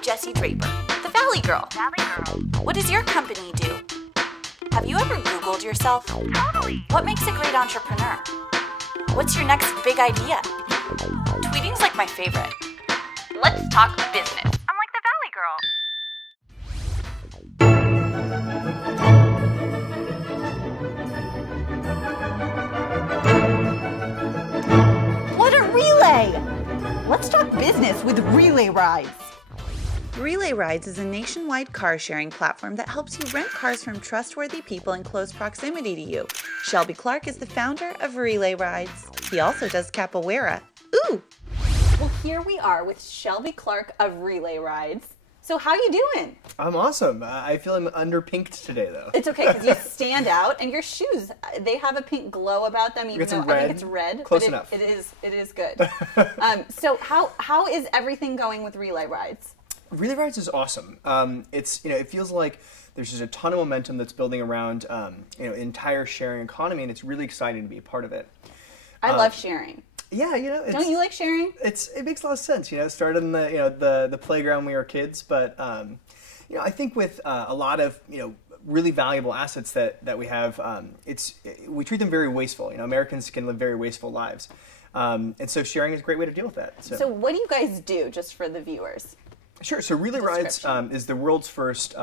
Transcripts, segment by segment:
I'm Jessie Draper, the Valley Girl. What does your company do? Have you ever Googled yourself? Totally. What makes a great entrepreneur? What's your next big idea? Tweeting's like my favorite. Let's talk business. I'm like the Valley Girl. What a relay! Let's talk business with RelayRides. RelayRides is a nationwide car-sharing platform that helps you rent cars from trustworthy people in close proximity to you. Shelby Clark is the founder of RelayRides. He also does capoeira. Ooh! Well, here we are with Shelby Clark of RelayRides. So how you doing? I'm awesome. I feel I'm underpinked today, though. It's okay because you stand out, and your shoes, they have a pink glow about them, even though I think it's red. Close enough. It is good. So how is everything going with RelayRides? RelayRides is awesome. It feels like there's just a ton of momentum that's building around an entire sharing economy, and it's really exciting to be a part of it. I love sharing. Yeah, don't you like sharing? It makes a lot of sense. It started in the playground when we were kids, but I think with a lot of really valuable assets that we have, we treat them very wasteful. Americans can live very wasteful lives, and so sharing is a great way to deal with that. So what do you guys do, just for the viewers? Sure. So RelayRides is the world's first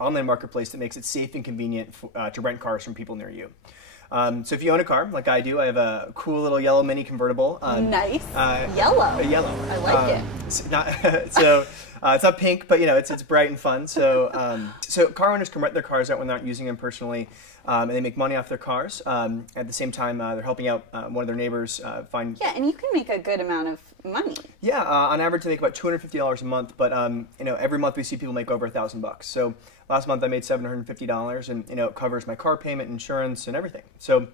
online marketplace that makes it safe and convenient to rent cars from people near you. So if you own a car, like I do, I have a cool little yellow mini convertible. Nice. Yellow. Yellow. I like it. It's not pink, but it's bright and fun. So car owners can rent their cars out when they're not using them personally, and they make money off their cars. At the same time, they're helping out one of their neighbors find. Yeah, and you can make a good amount of money. Yeah, on average they make about $250 a month, but every month we see people make over $1,000. So last month I made $750, and it covers my car payment, insurance, and everything. So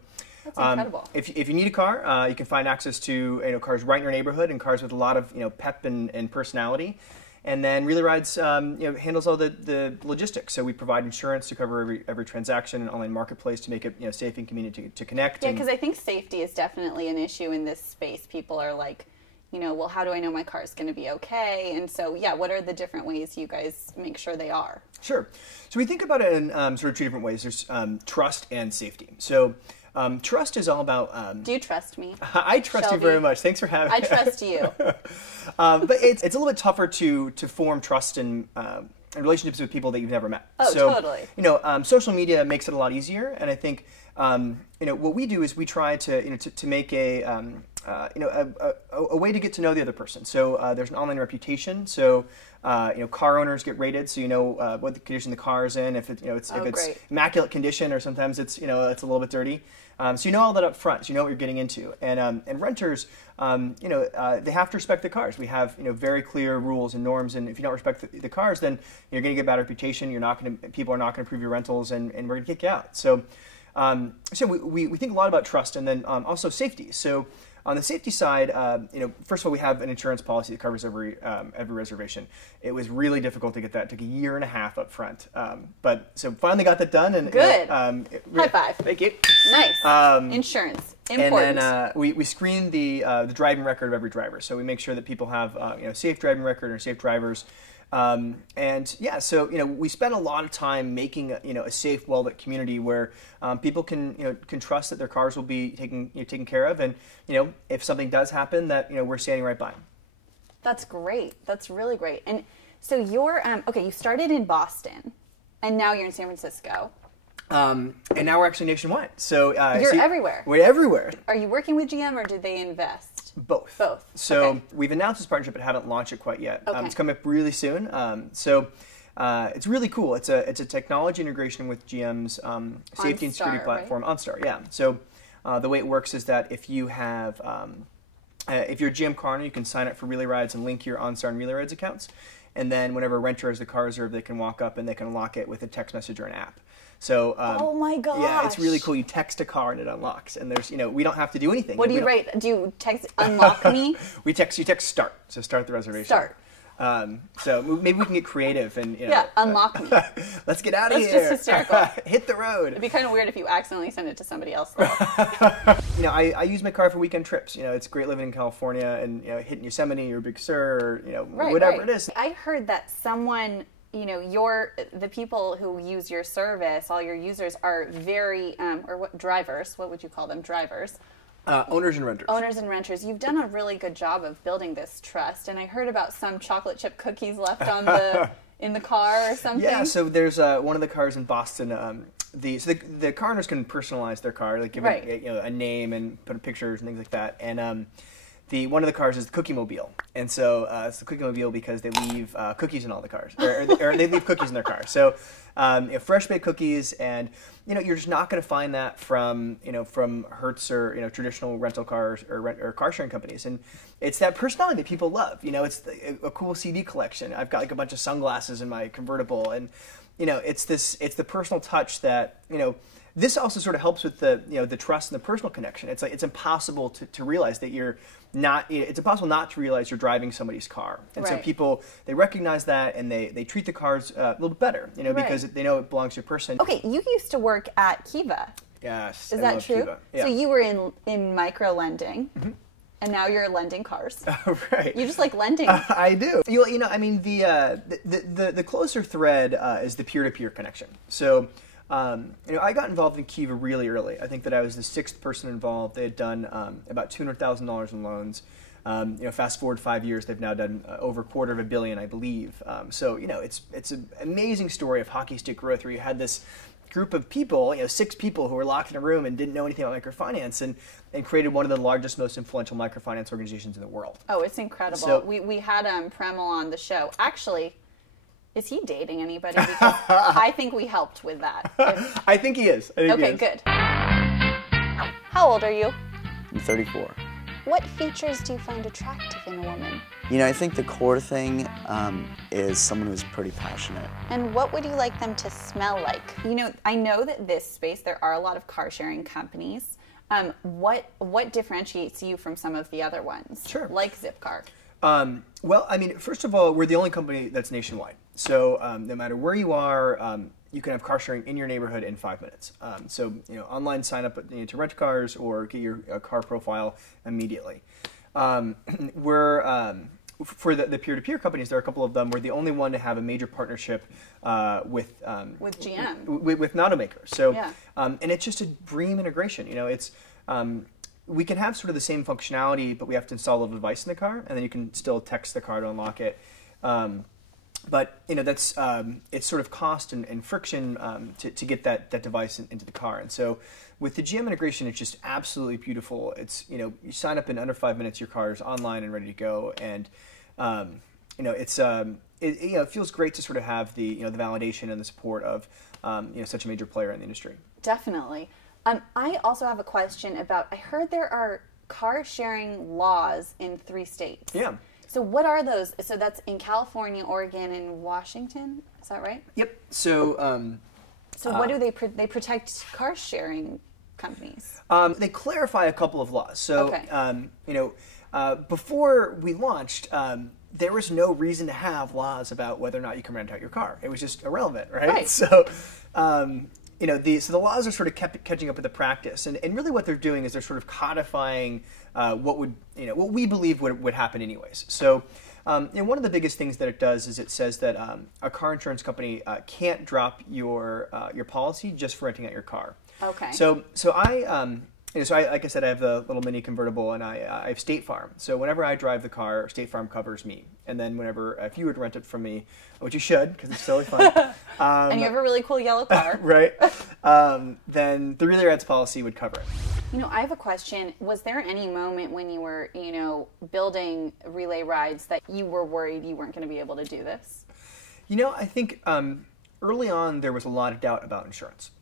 that's incredible. If you need a car, you can find access to cars right in your neighborhood, and cars with a lot of pep and personality. And then RelayRides handles all the logistics. So we provide insurance to cover every transaction, an online marketplace to make it safe and convenient to connect. Yeah, because I think safety is definitely an issue in this space. People are like, well, how do I know my car is going to be okay? And so, yeah, what are the different ways you guys make sure they are? Sure. So we think about it in sort of two different ways. There's trust and safety. So trust is all about... do you trust me? I trust Shelby, you very much. Thanks for having me. I trust you. But it's a little bit tougher to form trust in relationships with people that you've never met. Oh, so, totally. Social media makes it a lot easier, and I think what we do is we try to make a way to get to know the other person. So there's an online reputation. So car owners get rated, so what the condition the car is in. If it's immaculate condition, or sometimes it's it's a little bit dirty. So you know all that up front. So you know what you're getting into. And renters, they have to respect the cars. We have very clear rules and norms. And if you don't respect the cars, then you're going to get a bad reputation. People are not going to approve your rentals, and we're going to kick you out. So we think a lot about trust, and then also safety. So on the safety side, first of all, we have an insurance policy that covers every reservation. It was really difficult to get that. It took a year and a half up front. But so finally got that done. And good. High five. Thank you. Nice. Insurance. Important. And then we screen the driving record of every driver. So we make sure that people have safe driving record or safe drivers. So we spend a lot of time making a safe, well-lit community where people can trust that their cars will be taken care of, and if something does happen, that we're standing right by them. That's great. That's really great. And so you're you started in Boston, and now you're in San Francisco. And now we're actually nationwide. So you're everywhere. We're everywhere. Are you working with GM, or did they invest? Both. So we've announced this partnership, but haven't launched it quite yet. Okay. It's coming up really soon. It's really cool. It's a technology integration with GM's safety and security platform, right? OnStar. Yeah. So the way it works is that if you have if you're a GM car owner, you can sign up for RelayRides and link your OnStar and RelayRides accounts. And then whenever a renter has the car reserved, they can walk up and they can unlock it with a text message or an app. So, oh my gosh. Yeah, it's really cool. You text a car and it unlocks, and there's we don't have to do anything. What do you write? Do you text unlock me? You text start, so start the reservation. Start. So maybe we can get creative and unlock me. Let's get out of here. That's just hysterical. Hit the road. It'd be kind of weird if you accidentally send it to somebody else. I use my car for weekend trips. It's great living in California and hitting Yosemite or Big Sur or whatever it is. I heard that someone, the people who use your service, all your users are very drivers. What would you call them? Drivers. Owners and renters. Owners and renters. You've done a really good job of building this trust, and I heard about some chocolate chip cookies left on in the car or something. Yeah, so there's one of the cars in Boston. The car owners can personalize their car, like give it a name and put pictures and things like that. And one of the cars is the Cookie Mobile, and so it's the Cookie Mobile because they leave cookies in all the cars, or they leave cookies in their car. So fresh baked cookies, and you're just not going to find that from Hertz or traditional rental cars or car sharing companies. And it's that personality that people love. It's a cool CD collection. I've got like a bunch of sunglasses in my convertible, and it's the personal touch that This also sort of helps with the trust and the personal connection. It's like it's impossible to realize that you're not. It's impossible not to realize you're driving somebody's car, and so people they recognize that and they treat the cars a little bit better, because they know it belongs to a person. Okay, you used to work at Kiva. Yes, is that true? Kiva. Yeah. So you were in micro lending. Mm-hmm. And now you're lending cars. Right. You just like lending. I do. I mean, the closer thread is the peer-to-peer connection. So, I got involved in Kiva really early. I think that I was the 6th person involved. They had done about $200,000 in loans. Fast forward 5 years, they've now done over $250 million, I believe. So, it's an amazing story of hockey stick growth where you had this group of people, 6 people who were locked in a room and didn't know anything about microfinance and created one of the largest, most influential microfinance organizations in the world. Oh, it's incredible. So, we had Premel on the show. Actually, is he dating anybody? Because I think we helped with that. I think he is. Okay, good. How old are you? I'm 34. What features do you find attractive in a woman? I think the core thing is someone who's pretty passionate. And what would you like them to smell like? I know that this space, there are a lot of car sharing companies. What differentiates you from some of the other ones? Sure. Like Zipcar. Well, I mean, first of all, we're the only company that's nationwide. So no matter where you are, you can have car sharing in your neighborhood in 5 minutes. Online sign up to rent cars or get your car profile immediately. For the peer-to-peer companies, there are a couple of them. We're the only one to have a major partnership with GM, with an automaker. So, and it's just a dream integration. We can have sort of the same functionality, but we have to install a device in the car, and then you can still text the car to unlock it. But that's it's sort of cost and friction to get that device into the car. And so with the GM integration, it's just absolutely beautiful. It's you sign up in under 5 minutes, your car is online and ready to go. And it feels great to sort of have the the validation and the support of such a major player in the industry. Definitely. I also have a question about. I heard there are car sharing laws in 3 states. Yeah. So what are those? So that's in California, Oregon, and Washington. Is that right? Yep. So. So what do they protect car sharing companies? They clarify a couple of laws. So okay. Before we launched, there was no reason to have laws about whether or not you can rent out your car. It was just irrelevant, right? So. So the laws are sort of catching up with the practice, and really what they're doing is they're sort of codifying what we believe would happen anyways. So one of the biggest things that it does is it says that a car insurance company can't drop your policy just for renting out your car. Okay. So I like I said, I have the little mini convertible, and I have State Farm. So whenever I drive the car, State Farm covers me. And then if you were to rent it from me, which you should, because it's totally fun. And you have a really cool yellow car. Right. Then the RelayRides policy would cover it. I have a question. Was there any moment when you were, building RelayRides that you were worried you weren't going to be able to do this? I think early on there was a lot of doubt about insurance.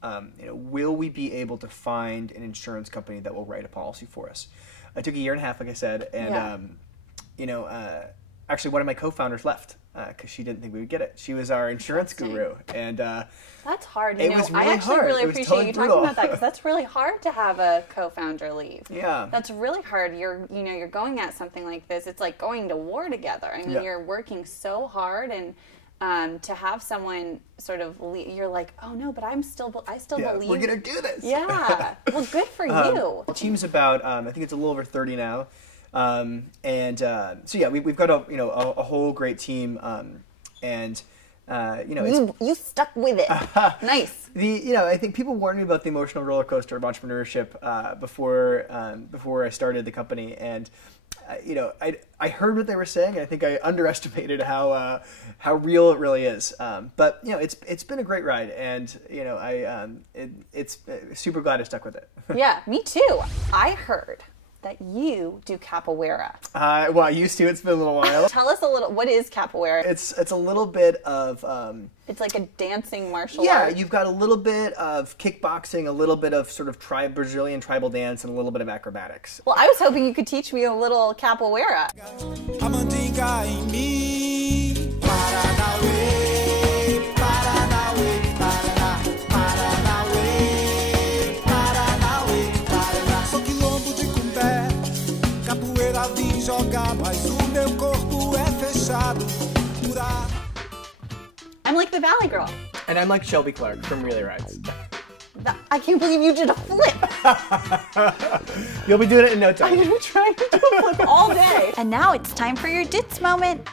Will we be able to find an insurance company that will write a policy for us? It took 1.5 years, like I said, and actually one of my co-founders left. because she didn't think we would get it. She was our insurance guru, and that's hard. It was really I actually hard. really It was appreciate totally you brutal. talking about that because that's really hard to have a co-founder leave. Yeah. That's really hard. You're going at something like this. It's like going to war together. I mean, Yeah. you're working so hard, and to have someone sort of you're like, oh no, but I still believe we're gonna do this. Yeah. Well, good for you. The team's about I think it's a little over 30 now, so yeah, we've got a whole great team, and You stuck with it. Nice. I think people warned me about the emotional roller coaster of entrepreneurship before I started the company, and I heard what they were saying, and I think I underestimated how real it really is. But it's been a great ride, and it's super glad I stuck with it. Yeah, me too. I heard that you do capoeira. Well, I used to. It's been a little while. Tell us a little. What is capoeira? It's a little bit of. It's like a dancing martial art. Yeah, you've got a little bit of kickboxing, a little bit of sort of Brazilian tribal dance, and a little bit of acrobatics. Well, I was hoping you could teach me a little capoeira. I'm like the Valley Girl. And I'm like Shelby Clark from RelayRides. I can't believe you did a flip. You'll be doing it in no time. I've been trying to do a flip all day. And now it's time for your Dits moment.